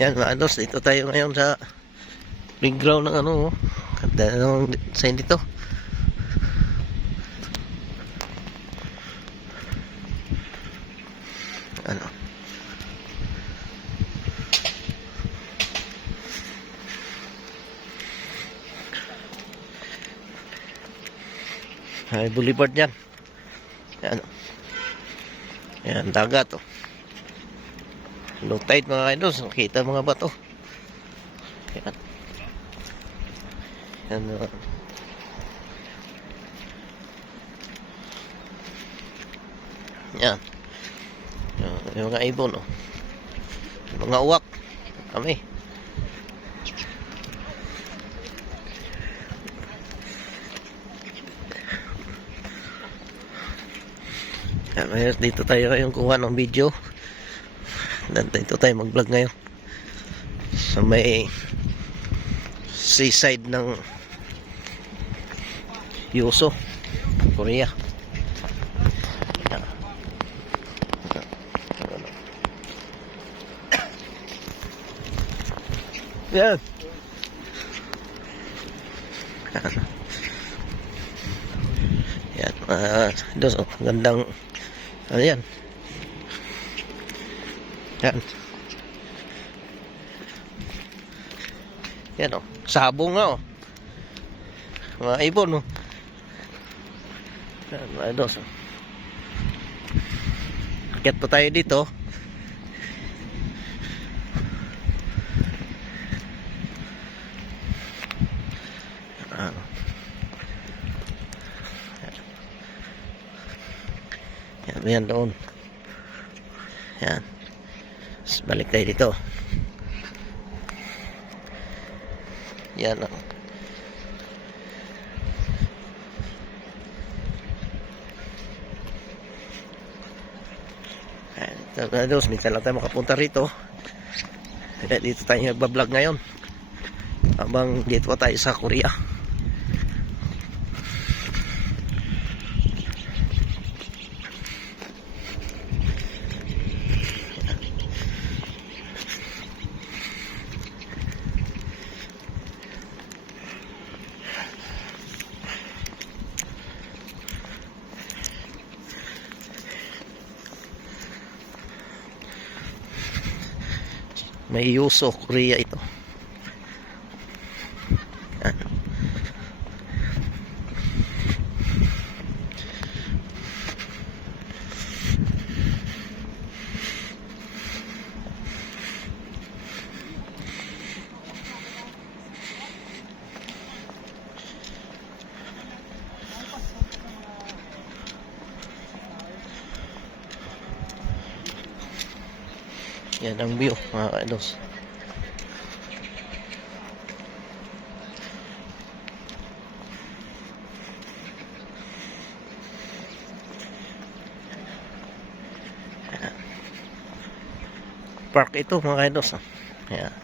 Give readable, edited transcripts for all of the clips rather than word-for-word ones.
Yan mga idols, dito tayo ngayon sa playground ng ano, oh. Ganda ng sign dito. Ano? Ay, boulevard yan. Yan. Yan, dagat, oh. Low tide mga idols, nakita mga bato. Yan. Yan, yan. Yung mga ibon, oh. Mga uwak. Kami. Yan, dito tayo ngayon kuha ng video. Dito tayo mag-vlog ngayon. So may seaside ng Yoso, Korea. Yan. Yan. Dos, oh, gandang ano yan. Yan. Yan, oh. Sabong nga, oh. Mga ibon, oh. Yan, mga dos, oh. Akyat pa tayo dito. Yan doon. Yan. Balik tayo dito. Yan. Tapos minsan lang tayo makapunta rito. Dito tayo nagbablog ngayon. Habang dito tayo sa Korea. May Yoso, Korea ito. Yan ang view mga kaidos. Park ito mga kaidos. Yan.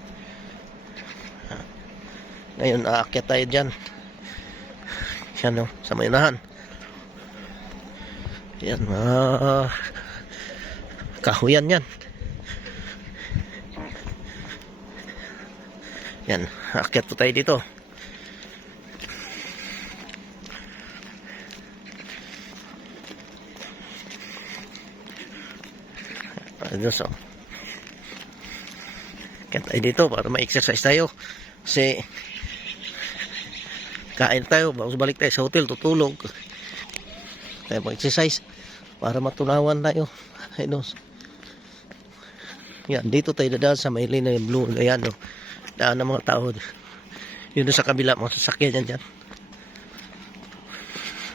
Ngayon aakyat tayo dyan. Yan, no, sa mayunahan. Yan, kahuyan yan. Yan, aakyat po tayo dito. Ayos, oh. Aakyat tayo dito para ma-exercise tayo. Kasi kain tayo, bago balik tayo sa hotel, tutulog. Tayo mag-exercise para matunawan tayo. Ayos. Yan, dito tayo dadaan sa may lane ng blue. Ayan, oh. Daan ng mga tao. Yun sa kabila, mga sasakyan yan dyan.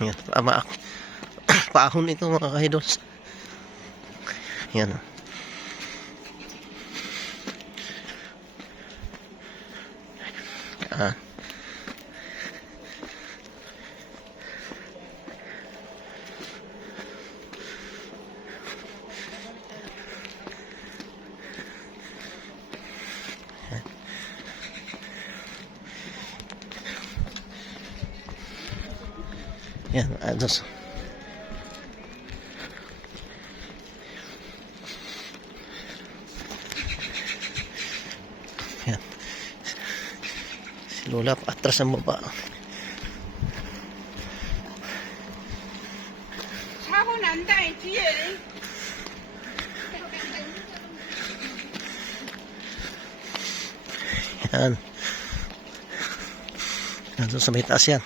Yan, paahon ito mga kahidos. Yan. Yan, ados. Lula, atras ang baba. Yan. Nandun sa may taas yan.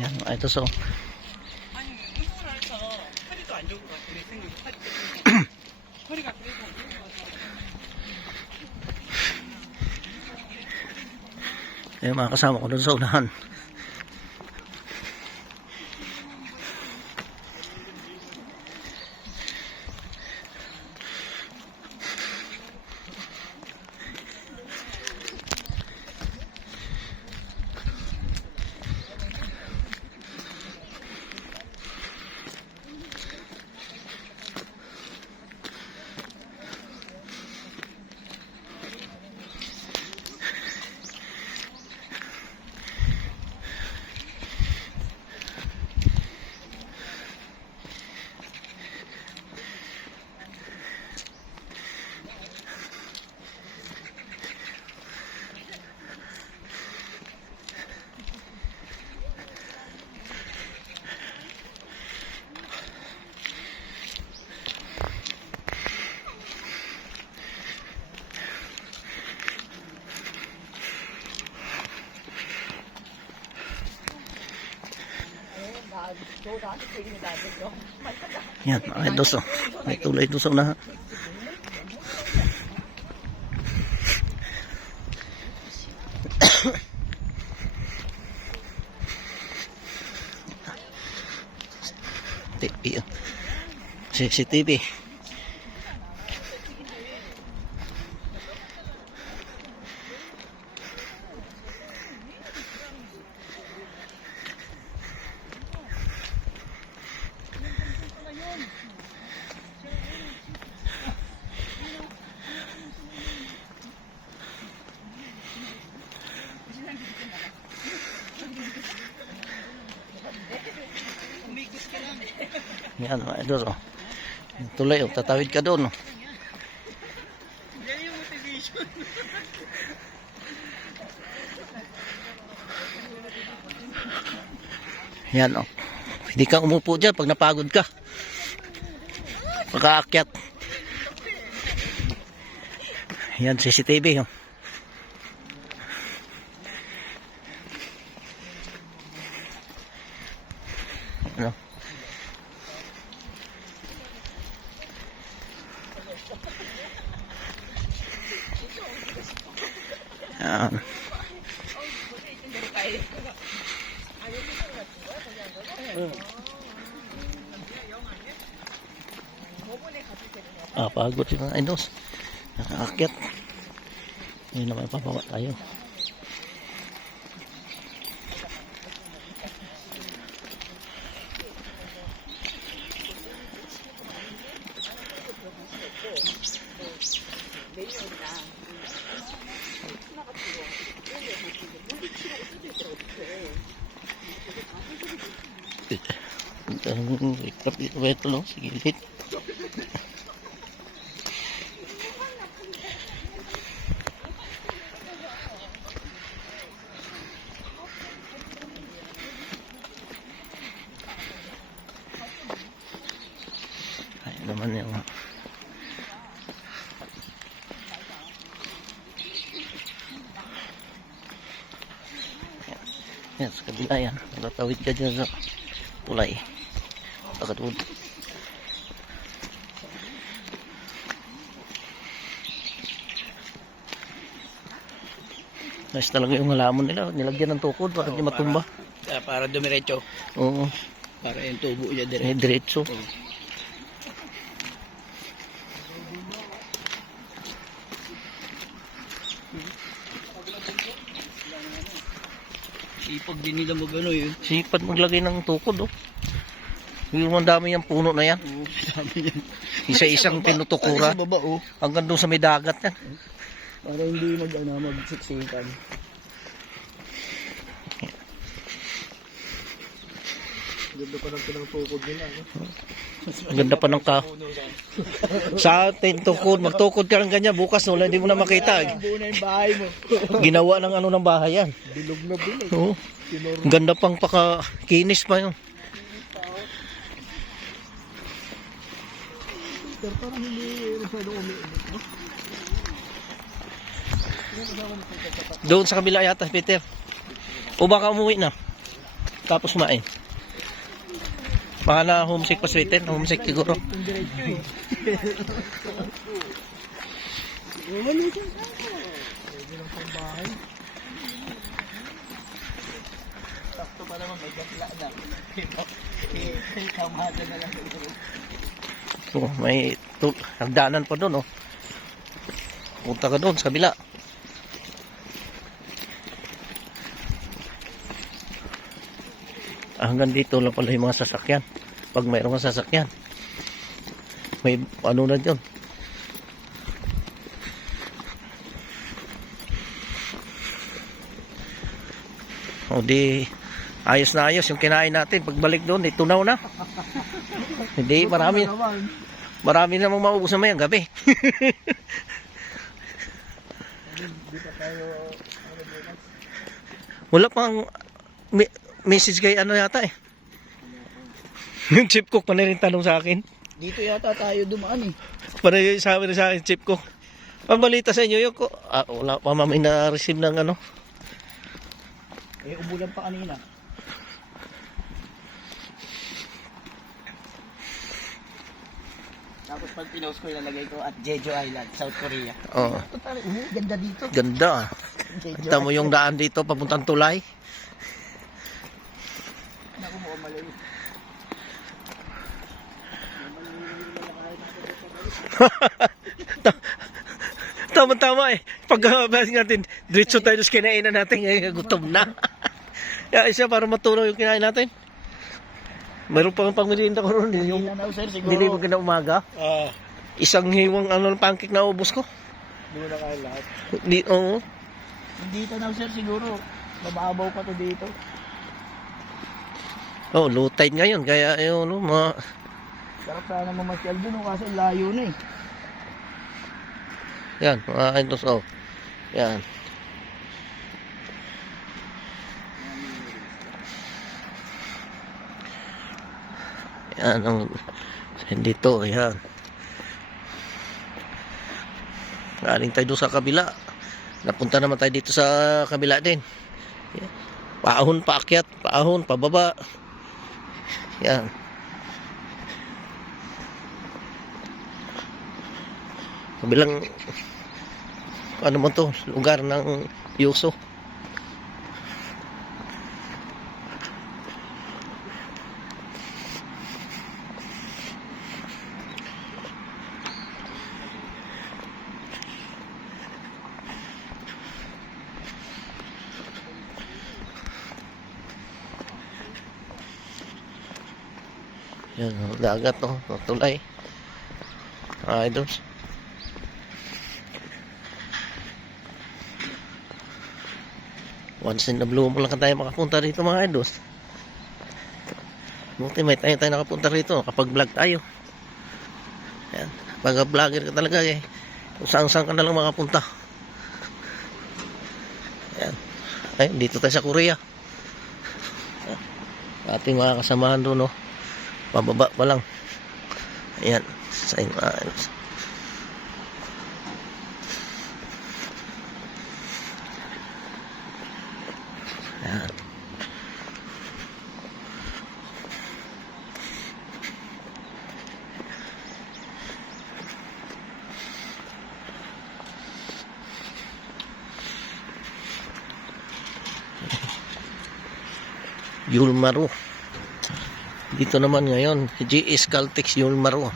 Yan, ito so. 아니 운동을 해서 허리도 안 좋을 것 같아. 내 생각에 허리가 그래도 안 좋은 것 같아. Yung mga kasama ko doon sa unahan. Yan, mga dos oh. May tulay doon sa unahan. TV oh. CCTV. Yan mga idol oh. Yung tulay oh, tatawid ka doon oh. Yan yung motivation. Yan oh. Hindi ka umupo dyan pag napagod ka. Pagkaakyat. Yan CCTV oh. Ano? Yan. Pagod yung mga idos. Nakaakyat. Ngayon naman papawa tayo. Ito lang, sige, halaman yung yan, sa kabila yan. Tatawid ka dyan sa tulay. Takatawid. Nice talaga yung halaman nila. Nilagyan ng tukod para di matumba. Para dumiretso. Oo. Para yung tubo niya Diretso. Sipag din nila magano yun. Sipad maglagay ng tukod, oh. Yung ang dami yung puno na yan. Oo, sabi niya. Isa-isang tinutukura. Sa baba, oh. Hanggang doon sa may dagat yan. Para hindi magsiksikan. Ganda pa ng pinangtukod nila, no? Ang ganda pa ng sa atin, tukod. Magtukod ka ng ganyan. Bukas, wala, hindi mo na makita. Buo na yung bahay mo. Ginawa ng ano ng bahay yan. Bilog na bilog. Oo. Ang ganda pang pakakinis pa yun. Pero parang hindi masyadong umiinit, no? Doon sa kabila yata, Peter. O baka umuwi na. Tapos kumain. Baka na homesick pa si Peter. Homesick siguro. Sakto pa naman, may gatla na. May kamada na lang. So, may hagdanan pa doon, oh. Punta ka doon sa kabila. Hanggang dito lang pala yung mga sasakyan. Pag mayroong mga sasakyan, may ano na dyan. O di, ayos na ayos yung kinain natin. Pagbalik doon, tunaw na. Hindi, marami namang maubos na mayang gabi. Wala pang message kay ano yata eh. Yung chip cook pa na rin tanong sa akin. Dito yata tayo dumaan eh. Para sabi rin sa akin, chip cook. Ang balita sa inyo yun ko. Wala pa mamay na-receive ng ano. Eh, umulan pa kanina. Tapos pag pinost ko, ilalagay ko at Jeju Island, South Korea. Oo. Ganda dito. Ganda. Jeju Kita mo yung daan dito papuntang tulay. Naku mo, malayo. Tama-tama eh. Pag natin, diretso tayo sa kinainan natin. Gutom na. Kaya isa para matulong yung kinain natin. Meron pang pangmerienda ko ron. Yung Sir, siguro. bili mo na umaga. Isang hiwang ano, pancake na ubos ko. Hindi mo na kaya lahat. Oo. Hindi tanaw sir, siguro. Mababaw pa to dito. Oh, low tide ngayon. Kaya yun, no, Sarap sana mamasyal dun, kasi layo na eh. yan, mga idols, oh. Yan. Yan ang dito, yan. Galing tayo doon sa kabila. Napunta naman tayo dito sa kabila din. Yan. Paahon, paakyat, paahon, pababa. Yan. Kabilang ano mo to, lugar ng Yuso. Yan, dagat no, tulay. Idols. Once in a blue mo lang tayo makapunta rito mga idols. Buti may tayo nakapunta rito kapag vlog tayo. Yan. Pag vlogger ka talaga eh. Kung saan ka na lang makapunta. Yan. Ay, dito tayo sa Korea. Ating mga kasamahan doon, no. Pababa pa lang. Ayan. Sa ayos. Yan. Yulmaro. Dito naman ngayon, GS Caltex Yulmaro.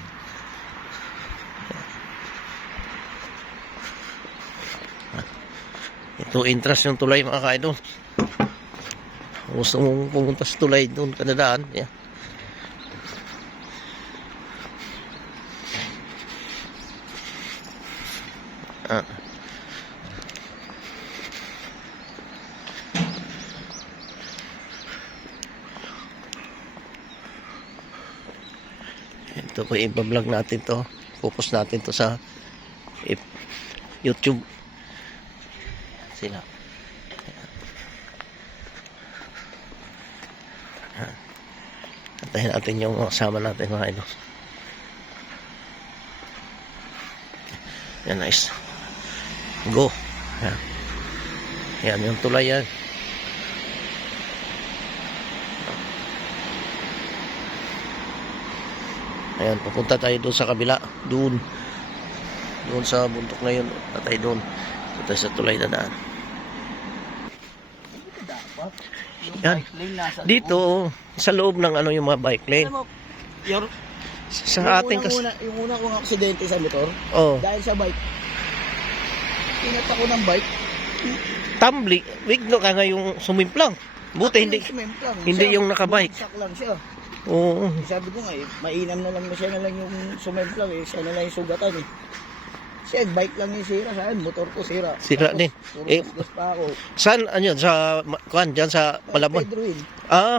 Ito interest yung tulay mga kaidol. Gusto mong pumunta sa tulay doon, kanadaan. Yeah. Ah. Ito po i-vlog natin to. Focus natin to sa YouTube. Sila. Antayin natin yung kasama natin mga idol. Yan, nice. Go. Yan. Yan yung tulay yan. Ayan, papunta tayo doon sa kabila. Doon sa bundok na yun. Patay doon. Punta sa tulay na daan. Dapat. Yung Yan. bike lane nasa Dito, sa loob ng ano yung mga bike lane. Alam mo, yung Sa ating kasi. yung una kong aksidente sa motor, Oh, dahil sa bike. Inat ako ng bike. tumbling. Wigno ka nga yung sumimplang. Buti hindi hindi yung nakabike. Sak lang siya. Oo. Sabi ko nga mainam na lang na siya na lang yung sumemplang siya na lang yung sugatan Siya, bike lang yung sira sa akin, motor ko sira. Sira din. Eh, Puro pa ako. Saan, ano yun? Sa, kuan, dyan sa Malabon? Pedro Hill. Ah,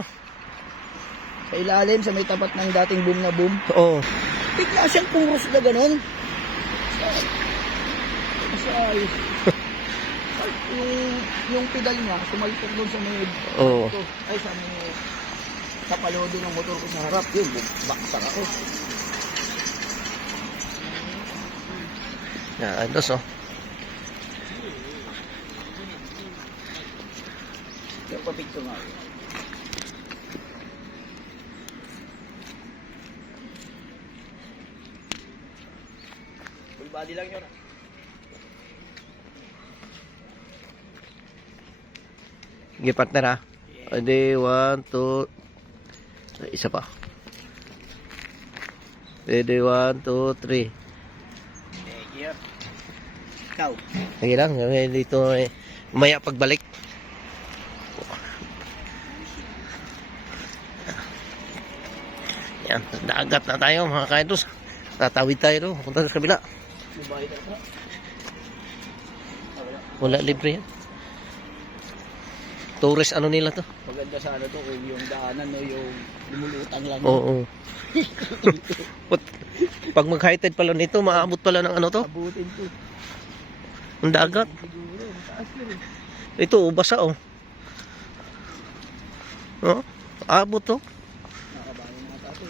Sa ilalim, sa may tapat ng dating boom na boom. oo. Bigla siyang puros na ganun. Yung pedal niya, sumalpok doon sa may Oo. ay sa may kapalodo ng motor ko sa harap. Yun, baksak ako. Yan, dos, oh. Yung papicture nga. Full body lang yun. Sige, partner, ha? Pwede, 1, 2. Isa pa. Pwede, 1, 2, 3. Thank you. Ikaw. Sige lang, dito, maya pagbalik. Yan, dagat na tayo mga kaidos. Tatawid tayo doon, punta sa kabila. Bubayad ako. Wala libre yan. Tourist ano nila to? Maganda sana to kung yung daanan no, yung lumulutang lang. Oo. Pag mag-high tide pala nito, maabot pala ng ano to? Abutin to. Ang dagat. Siguro, mataas yun Ito, basa oh. Oh, abot to. Nakabayan mga tato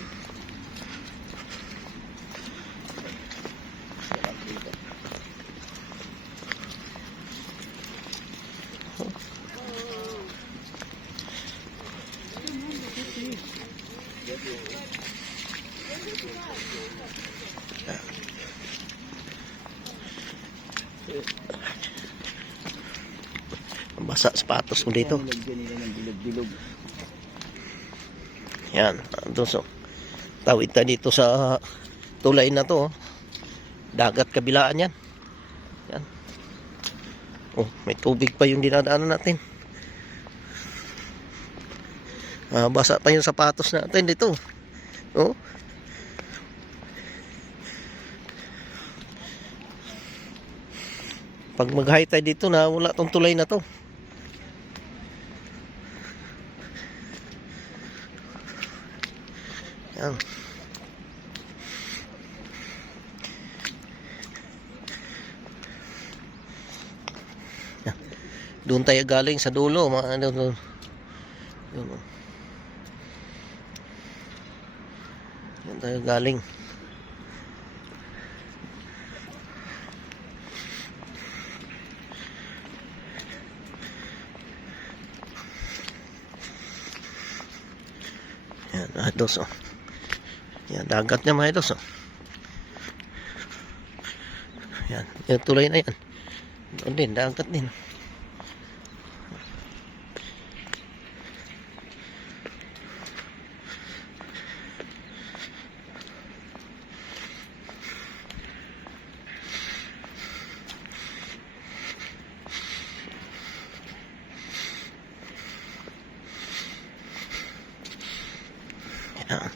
Basa sapatos mo dito. Nilagyan nila ng bilog-bilog. Yan, ando so. Tawid tayo dito sa tulay na to. Oh. Dagat kabilaan yan. Yan. Oh, may tubig pa yung dinadaanan natin. Basa pa yung sapatos natin dito. Oh. Pag mag-high tide dito na wala tong tulay na to. Yan. Yan. Doon tayo galing sa dulo, mga ano doon. Doon. Doon tayo galing. Yan, mga idos, oh. Yan, dagat niya, mga idos, oh. Yan, yung tulay na yan. Doon din, dagat din. Yan.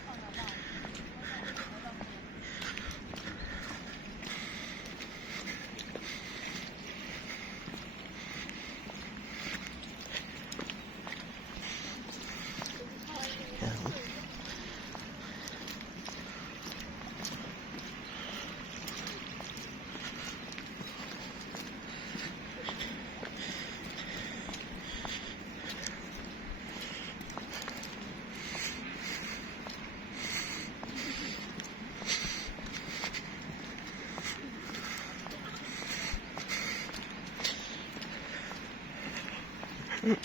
Yan,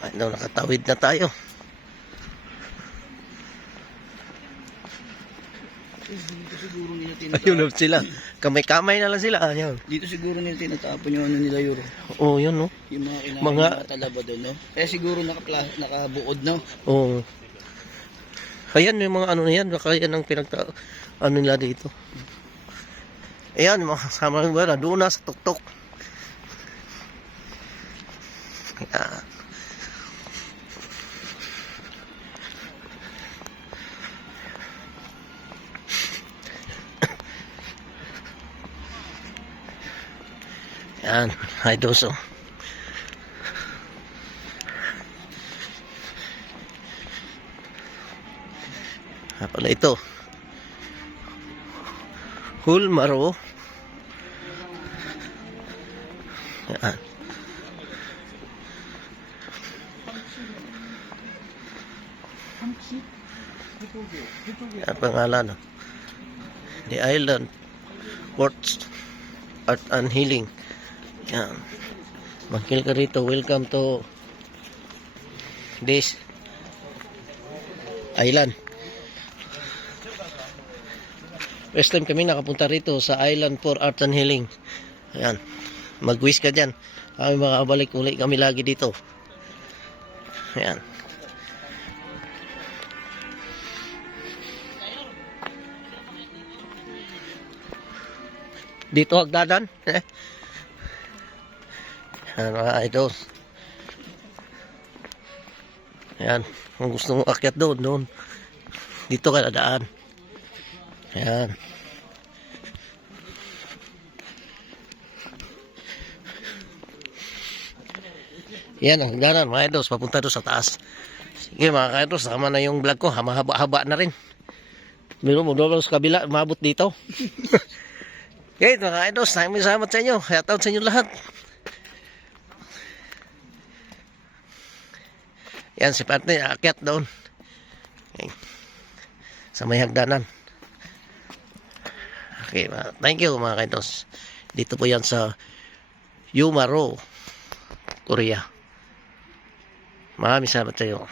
ano, nakatawid na tayo. Dito siguro nila tinatapon. Ayun na sila. Kamay-kamay na lang sila. Ayun. Dito siguro nila tinatapon yung ano nila Euro. Oh, yun, no? Yung mga kinain Mga- mga talaba doon, no? Kaya siguro nakabuod, no? Oh. Ayan, yung mga ano na yan. Baka yan ang ano nila dito. Ayan, yung mga kasama ng bala. Doon na sa tuktok. Ayan. Yan, ay doso. Pala ito. Hulmaro. Yan. Yan pangalan. The Island Ports Art and Healing. Yan. Magkil ka rito. Welcome to this island. First time kami nakapunta rito sa Island for Art and Healing. Ayan. Mag-wish ka dyan. Kami makabalik uli kami lagi dito. Ayan. Dito hagdadan. Ayan mga idol. Ayan. Kung gusto mong akyat doon. Dito ka nadaan. Ayan. Yan ang hagdanan mga idol. Papunta doon sa taas. Sige mga idol. Sama na yung vlog ko. Mahaba-haba na rin. Meron mo doon sa kabila. Mabot dito. Okay mga idol. Maraming salamat sa inyo. Hayataon sa inyo lahat. Yan si partner, aakyat doon. Okay. Sa may hagdanan. Okay, thank you mga kaitos. Dito po yan sa Yumaro, Korea. Maraming salamat sa iyo.